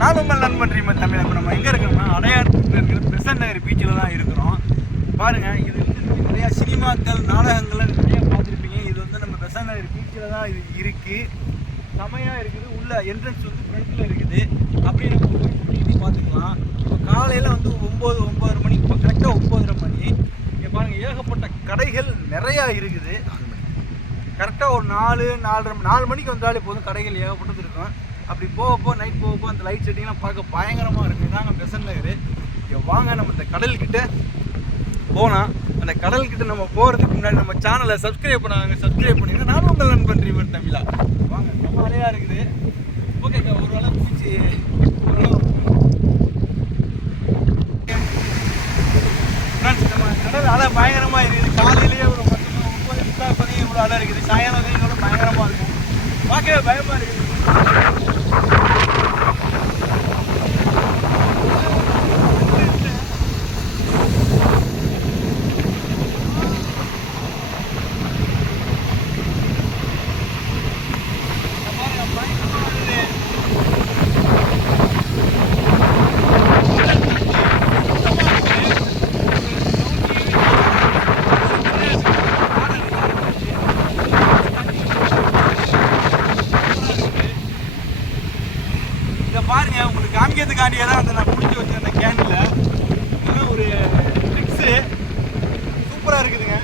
நான் உங்கள் நண்பன் ரீமன் தமிழ். இப்போ நம்ம எங்கே இருக்கிறோம்னா அடையாளத்தில் இருக்கிற பெசன்ட் நகர் பீச்சில் தான் இருக்கிறோம். பாருங்கள், இது வந்து நிறையா சினிமாக்கள் நாடகங்கள் நிறையா பார்த்துருப்பீங்க. இது வந்து நம்ம பெசன்ட் நகர் பீச்சில் தான் இது இருக்குது. செமையாக இருக்குது. உள்ள என்ட்ரன்ஸ் வந்து ஃப்ரண்ட்டில் இருக்குது. அப்படியே நம்ம போய் பார்த்துக்கலாம். இப்போ காலையில் வந்து 9:30 மணி, இப்போ கரெக்டாக 9:30 மணி. இங்கே பாருங்கள், ஏகப்பட்ட கடைகள் நிறையா இருக்குது. கரெக்டாக ஒரு 4 மணிக்கு வந்தாலே போதும், கடைகள் ஏகப்பட்டது இருக்கும். அப்படி போகப்போ நைட் போகப்போ அந்த லைட் செட்டிங்லாம் பார்க்க பயங்கரமாக இருக்குது. இதாங்க பெசன்ட் நகர். இங்கே வாங்க, நம்ம இந்த கடல்கிட்ட போனால் அந்த கடல்கிட்ட நம்ம போகிறதுக்கு முன்னாடி நம்ம சேனலை சப்ஸ்கிரைப் பண்ணிடுங்க. நானும் உங்கள் நண்பன் ரீமன் தமிழா. வாங்க, ரொம்ப அலையாக இருக்குது. ஓகேக்கா, ஒரு வேளை பூச்சி ஃப்ரெண்ட்ஸ், நம்ம கடல் அலை பயங்கரமாக இருக்குது. காலையிலேயே ஒரு 9:30 இவ்வளோ அலை இருக்குது. சாயங்காலம் கூட பயங்கரமாக இருக்கும். பார்க்கவே பயமாக இருக்குது. பாருங்க, உங்களுக்கு காமிக்கிறதுக்காண்டியே தான் அந்த நான் பிடிச்சி வச்சேன் அந்த கேனில். இன்னும் ஒரு ட்ரிக்ஸு சூப்பராக இருக்குதுங்க.